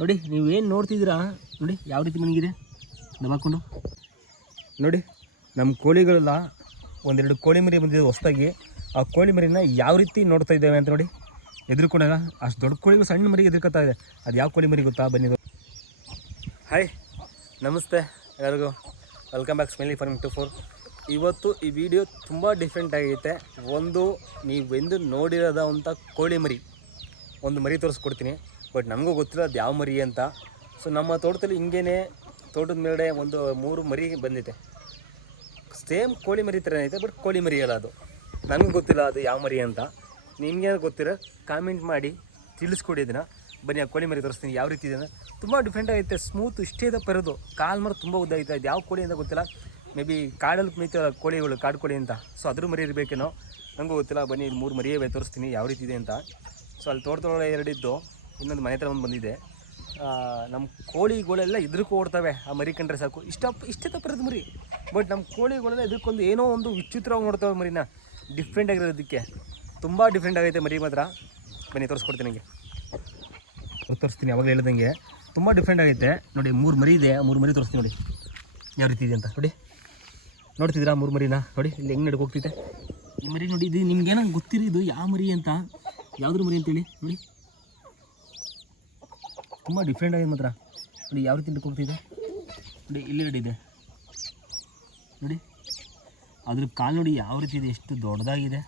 ನೋಡಿ ನೀವು ಏನು ನೋಡ್ತಿದ್ದೀರಾ? ನೋಡಿ, ಯಾವ ರೀತಿ ಮನಗಿದೆ ದಬಾಕೊಂಡು ನೋಡಿ ನಮ್ಮ ಕೋಳಿಗಳೆಲ್ಲ ಒಂದೆರಡು ಕೋಳಿ ಮರಿ ಬಂದಿದೆ ಹೊಸ್ದಾಗಿ. ಆ ಕೋಳಿ ಮರಿನ ಯಾವ ರೀತಿ ನೋಡ್ತಾ ಇದ್ದೇವೆ ಅಂತ ನೋಡಿ. ಎದುರುಕೊಂಡಾಗ ಅಷ್ಟು ದೊಡ್ಡ ಕೋಳಿಗೂ ಸಣ್ಣ ಮರಿಗೆ ಎದುರ್ಕೊತಾ ಇದೆ. ಅದು ಯಾವ ಕೋಳಿ ಮರಿ ಗೊತ್ತಾ? ಬನ್ನಿ ಹಾಯ್ ನಮಸ್ತೆ ಎಲ್ಲರಿಗೂ. Welcome back smiley farm to four ಇವತ್ತು ಈ ವಿಡಿಯೋ ತುಂಬ ಡಿಫ್ರೆಂಟ್ ಆಗೈತೆ ಒಂದು, ನೀವೆಂದು ನೋಡಿರೋದ ಅಂತ ಕೋಳಿ ಮರಿ. ಒಂದು ಮರಿ ತೋರಿಸ್ಕೊಡ್ತೀನಿ. ಬಟ್ ನಮಗೂ ಗೊತ್ತಿಲ್ಲ ಅದು ಯಾವ ಮರಿ ಅಂತ. ಸೊ ನಮ್ಮ ತೋಟದಲ್ಲಿ ಹಿಂಗೇನೆ ತೋಟದ ಮೇಲೆ ಒಂದು ಮೂರು ಮರಿ ಬಂದಿದೆ. ಸೇಮ್ ಕೋಳಿ ಮರಿ ಥರ ಐತೆ ಬಟ್ ಕೋಳಿ ಮರಿ ಅಲ್ಲ ಅದು. ನನಗೆ ಗೊತ್ತಿಲ್ಲ ಅದು ಯಾವ ಮರಿ ಅಂತ. ನಿಮಗೆ ಗೊತ್ತಿರೋ ಕಾಮೆಂಟ್ ಮಾಡಿ, ತಿಳಿಸ್ಕೊಡಿ ಇದನ್ನು. ಬನ್ನಿ, ಆ ಕೋಳಿ ಮರಿ ತೋರಿಸ್ತೀನಿ, ಯಾವ ರೀತಿ ಇದೆ ಅಂದರೆ ತುಂಬ ಡಿಫ್ರೆಂಟ್ ಆಗೈತೆ ಸ್ಮೂತ್ ಇಷ್ಟೇ ಇದೆ ಇರೋದು ಕಾಲು ಮರ ತುಂಬ ಉದ್ದ ಐತೆ ಅದು ಯಾವ ಕೋಳಿ ಅಂತ ಗೊತ್ತಿಲ್ಲ. ಮೇ ಬಿ ಕಾಡಲ್ಲಿ ಮೇಯ್ತ ಕೋಳಿಗಳು, ಕಾಡು ಕೋಳಿ ಅಂತ. ಸೊ ಅದ್ರ ಮರಿ ಇರಬೇಕೇನೋ. ನನಗೂ ಗೊತ್ತಿಲ್ಲ, ಬನ್ನಿ ಇಲ್ಲಿ ಮೂರು ಮರಿಯೇ ತೋರಿಸ್ತೀನಿ, ಯಾವ ರೀತಿ ಇದೆ ಅಂತ. ಸೊ ಅಲ್ಲಿ ತೋಟದೊಳಗೆ ಎರಡಿದ್ದು ಇನ್ನೊಂದು ಮನೆ ಹತ್ರ ಒಂದು ಬಂದಿದೆ. ನಮ್ಮ ಕೋಳಿಗಳೆಲ್ಲ ಎದುರುಕು ಓಡ್ತವೆ. ಆ ಮರಿ ಕಂಡ್ರೆ ಸಾಕು. ಇಷ್ಟ, ಇಷ್ಟೇ ತಪ್ಪಿರೋದು ಮರಿ. ಬಟ್ ನಮ್ಮ ಕೋಳಿಗಳೆಲ್ಲ ಇದಕ್ಕೊಂದು ಏನೋ ಒಂದು ವಿಚಿತ್ರವಾಗಿ ನೋಡ್ತವೆ ಮರಿನ. ಡಿಫ್ರೆಂಟ್ ಆಗಿರೋದಕ್ಕೆ. ತುಂಬ ಡಿಫ್ರೆಂಟ್ ಆಗೈತೆ ಮರಿ ಮಾತ್ರ. ಬನ್ನಿ, ತೋರಿಸ್ಕೊಡ್ತೀನಿ ನನಗೆ ತೋರಿಸ್ತೀನಿ ಅವಾಗ ಹೇಳ್ದಂಗೆ. ತುಂಬ ಡಿಫ್ರೆಂಟ್ ಆಗೈತೆ. ನೋಡಿ, ಮೂರು ಮರಿ ಇದೆ. ಮೂರು ಮರಿ ತೋರಿಸ್ತೀನಿ ನೋಡಿ. ಯಾವ ರೀತಿ ಇದೆ ಅಂತ. ನೋಡಿ. ನೋಡ್ತಿದ್ದೀರಾ ಮೂರು ಮರಿನ? ನೋಡಿ, ಇಲ್ಲಿ ಹೆಂಗೆ ನಡ್ಕೋಗ್ತಿದೆ. ಈ ಮರಿ ನೋಡಿ, ಇದು ನಿಮ್ಗೆ ಏನೋ ಇದು ಯಾವ ಮರಿ ಅಂತ? ಯಾವ್ದ್ರ ಮರಿ ಅಂತೇಳಿ? ನೋಡಿ. ತುಂಬ ಡಿಫ್ರೆಂಟ್ ಆಗಿದೆ ಮಾತ್ರ. ನೋಡಿ, ಯಾವ ರೀತಿ ನಡ್ಕೊ ಹೋಗ್ತಿದೆ ನೋಡಿ, ಇಲ್ಲಿ ರೆಡಿ ಇದೆ. ನೋಡಿ, ಅದ್ರ ಕಾಲು ನೋಡಿ ಯಾವ ರೀತಿ ಇದೆ, ಎಷ್ಟು ದೊಡ್ಡದಾಗಿದೆ.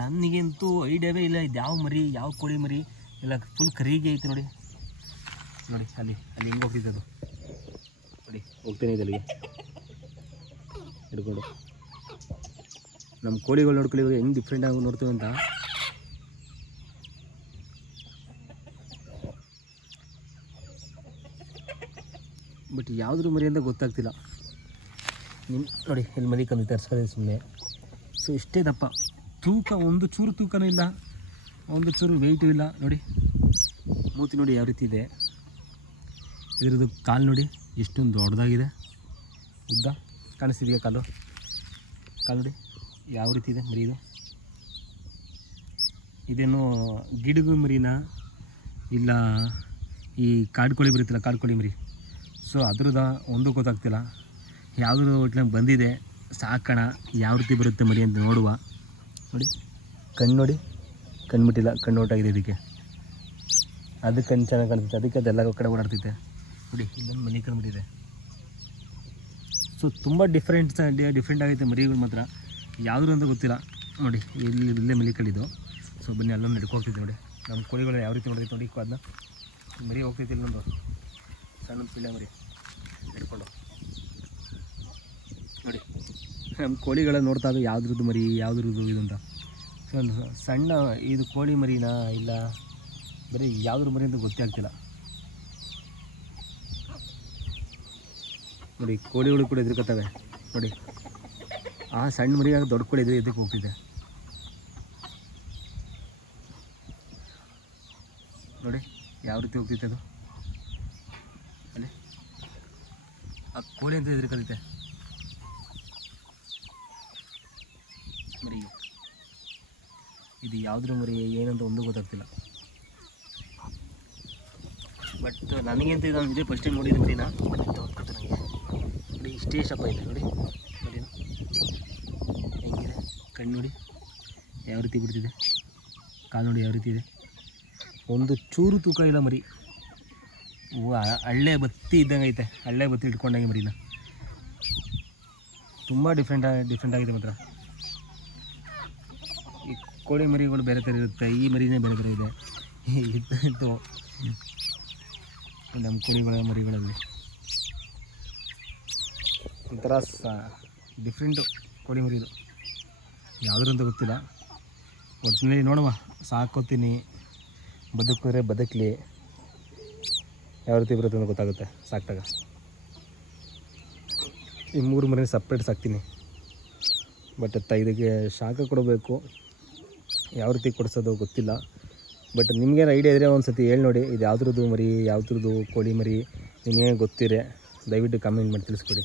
ನನಗಂತೂ ಐಡಿಯಾವೇ ಇಲ್ಲ ಇದು ಯಾವ ಮರಿ, ಯಾವ ಕೋಳಿ ಮರಿ, ಎಲ್ಲ ಫುಲ್ ಕರಿಗೆ ಐತೆ ನೋಡಿ. ನೋಡಿ, ಅಲ್ಲಿ ಅಲ್ಲಿ ಹೆಂಗೆ ಹೋಗ್ತಿದೆ ಅದು. ನೋಡಿ, ಹೋಗ್ತೇನೆ ಇದೆ ಹಿಡ್ಕೊಂಡು. ನಮ್ಮ ಕೋಳಿಗಳು ನೋಡ್ಕೊಳ್ಳಿ ಇವಾಗ ಹೆಂಗೆ ಡಿಫ್ರೆಂಟ್ ಆಗಿ ನೋಡ್ತೀವಿ ಅಂತ. ಬಟ್ ಯಾವುದ್ರ ಮರಿ ಅಂತ ಗೊತ್ತಾಗ್ತಿಲ್ಲ. ನಿಮ್ಮ ನೋಡಿ, ಇಲ್ಲಿ ಮರಿ ಕಂದು ತರಿಸ್ಕೊಳ್ಳಿ ಸುಮ್ಮನೆ ಸೊ ಇಷ್ಟೇ ದಪ್ಪ. ತೂಕ, ಒಂದು ಚೂರು ತೂಕನೂ ಇಲ್ಲ. ಒಂದು ಚೂರು ವೆಯ್ಟು ಇಲ್ಲ. ನೋಡಿ, ಮೂತಿ ನೋಡಿ ಯಾವ ರೀತಿ ಇದೆ. ಇದ್ರದ್ದು ಕಾಲು ನೋಡಿ, ಎಷ್ಟೊಂದು ದೊಡ್ಡದಾಗಿದೆ. ಉದ್ದ, ಕಾಣಿಸ್ತಿದೆಯಾ ಕಾಲು? ಕಾಲು ನೋಡಿ, ಯಾವ ರೀತಿ ಇದೆ ಮರಿ ಇದು? ಇದೇನು ಗಿಡಗು ಮರಿನಾ? ಇಲ್ಲ, ಈ ಕಾಡ್ಕೋಳಿ ಬರುತ್ತಲ್ಲ, ಕಾಡ್ಕೋಳಿ ಮರಿ? ಸೊ ಅದ್ರದ ಒಂದು ಗೊತ್ತಾಗ್ತಿಲ್ಲ. ಯಾವುದ್ರ ಒಟ್ಟಿಗೆ ಬಂದಿದೆ. ಸಾಕೋಣ, ಯಾವ ರೀತಿ ಬರುತ್ತೆ ಮರಿ ಅಂತ ನೋಡುವ. ನೋಡಿ. ಕಣ್ಣು ನೋಡಿ. ಕಣ್ಣು ಬಿಟ್ಟಿಲ್ಲ ಕಣ್ಣು ಓಟಾಗಿದೆ ಇದಕ್ಕೆ. ಅದು ಕಣ್ಣು ಚೆನ್ನಾಗಿ ಕಾಣ್ತೈತೆ ಅದಕ್ಕೆ ಅದೆಲ್ಲ ಕಡೆ ಓಡಾಡ್ತೈತೆ ನೋಡಿ ಇಲ್ಲೊಂದು ಮನೆ ಕಣ್ಬಿಟ್ಟಿದೆ ಸೊ ತುಂಬ ಡಿಫ್ರೆಂಟ್ ಡಿಫ್ರೆಂಟ್ ಆಗೈತೆ ಮರಿಗಳು ಮಾತ್ರ. ಯಾವುದು ಅಂತ ಗೊತ್ತಿಲ್ಲ. ನೋಡಿ, ಇಲ್ಲಿ ಇಲ್ಲೇ ಮಲಿ ಕಳಿದು ಸೊ ಬನ್ನಿ, ಅಲ್ಲೊಂದು ನಡ್ಕೊ ಹೋಗ್ತಿದ್ದೆ ನೋಡಿ. ನಮ್ಮ ಕೋಳಿಗಳು ಯಾವ ರೀತಿ ನೋಡ್ತೈತೆ ನೋಡಿ, ಅದನ್ನ ಮರಿ ಹೋಗ್ತೈತಿ ಇಲ್ಲೊಂದು ಸಣ್ಣ ಪಿಳ್ಳೆ ಮರಿ ಹಿಡ್ಕೊಂಡು. ನೋಡಿ ನಮ್ಮ ಕೋಳಿಗಳ ನೋಡ್ತಾ ಅದು ಯಾವ್ದ್ರದ್ದು ಮರಿ, ಯಾವ್ದ್ರದ್ದು ಇದು ಅಂತ. ಸಣ್ಣ ಇದು ಕೋಳಿ ಮರಿನಾ ಇಲ್ಲ ಬರೀ ಯಾವ್ದ್ರ ಮರಿ ಅಂತ ಗೊತ್ತೇ ಆಗ್ತಿಲ್ಲ. ನೋಡಿ, ಕೋಳಿಗಳು ಕೂಡ ಎದುರ್ಕೊತವೆ ನೋಡಿ, ಆ ಸಣ್ಣ ಮರಿಯಾಗ ದೊಡ್ಡ ಕೋಳಿ ಎದುರು ಎದಕ್ಕೆ ಹೋಗ್ತಿದೆ. ನೋಡಿ, ಯಾವ ರೀತಿ ಹೋಗ್ತಿತ್ತು ಅದು ಅಲ್ಲಿ ಆ ಕೋಳಿ ಅಂತ ಎದುರ್ಕತೈತೆ ಮರಿ, ಇದು ಯಾವುದ್ರ ಮರಿ, ಏನಂತ ಒಂದು ಗೊತ್ತಾಗ್ತಿಲ್ಲ. ಬಟ್ ನನಗಂತ ಇದು ಇದೇ ಫಸ್ಟ್ ಟೈಮ್ ನೋಡಿದ ಮರಿನ. ನೋಡಿ, ಇಷ್ಟೇ ಶಪ್ಪ ಇದೆ, ನೋಡಿ. ಮರಿನ ಹೆಂಗಿದೆ? ಕಣ್ಣು ನೋಡಿ, ಯಾವ ರೀತಿ ಬಿಡ್ತಿದೆ? ಕಾಲು ನೋಡಿ, ಯಾವ ರೀತಿ ಇದೆ? ಒಂದು ಚೂರು ತೂಕ ಇಲ್ಲ ಮರಿ. ಹೂವು, ಹಳ್ಳೆ ಬತ್ತಿ ಇದ್ದಂಗೆ ಐತೆ. ಹಳ್ಳೆ ಬತ್ತಿ ಇಟ್ಕೊಂಡಂಗೆ ಮರಿನ. ತುಂಬ ಡಿಫ್ರೆಂಟ್ ಡಿಫ್ರೆಂಟ್ ಆಗಿದೆ ಮಾತ್ರ. ಈ ಕೋಳಿ ಮರಿಗಳು ಬೇರೆ ಥರ ಇರುತ್ತೆ. ಈ ಮರಿನೇ ಬೇರೆ ಥರ ಇದೆ. ಇದು ನಮ್ಮ ಕೋಳಿಗಳ ಮರಿಗಳಲ್ಲಿ. ಒಂಥರ ಸ ಡಿಫ್ರೆಂಟು ಕೋಳಿ ಮರಿದು ಯಾವುದ್ರಂತ ಗೊತ್ತಿಲ್ಲ. ಒಟ್ಟಿನಲ್ಲಿ ನೋಡುವ ಸಾಕೋತೀನಿ. ಬದುಕಿದ್ರೆ ಬದುಕಲಿ. ಯಾವ ರೀತಿ ಬರುತ್ತೆ ಅಂತ ಗೊತ್ತಾಗುತ್ತೆ? ಸಾಕ್ತಾಗ ಈ ಮೂರು ಮರಿ ಸಪ್ರೇಟ್ ಸಾಕ್ತೀನಿ. ಬಟ್ ಇದಕ್ಕೆ ಶಾಖ ಕೊಡಬೇಕು. ಯಾವ ರೀತಿ ಕೊಡಿಸೋದು ಗೊತ್ತಿಲ್ಲ. ಬಟ್ ನಿಮಗೇನು ಐಡಿಯಾ ಇದ್ದರೆ ಒಂದು ಸತಿ ಹೇಳಿ ನೋಡಿ. ಇದು ಯಾವ್ದ್ರದ್ದು ಮರಿ, ಯಾವ್ದ್ರದ್ದು ಕೋಳಿ ಮರಿ ನಿಮಗೆ ಗೊತ್ತಿರೆ ದಯವಿಟ್ಟು ಕಮೆಂಟ್ ಮಾಡಿ ತಿಳಿಸ್ಕೊಡಿ.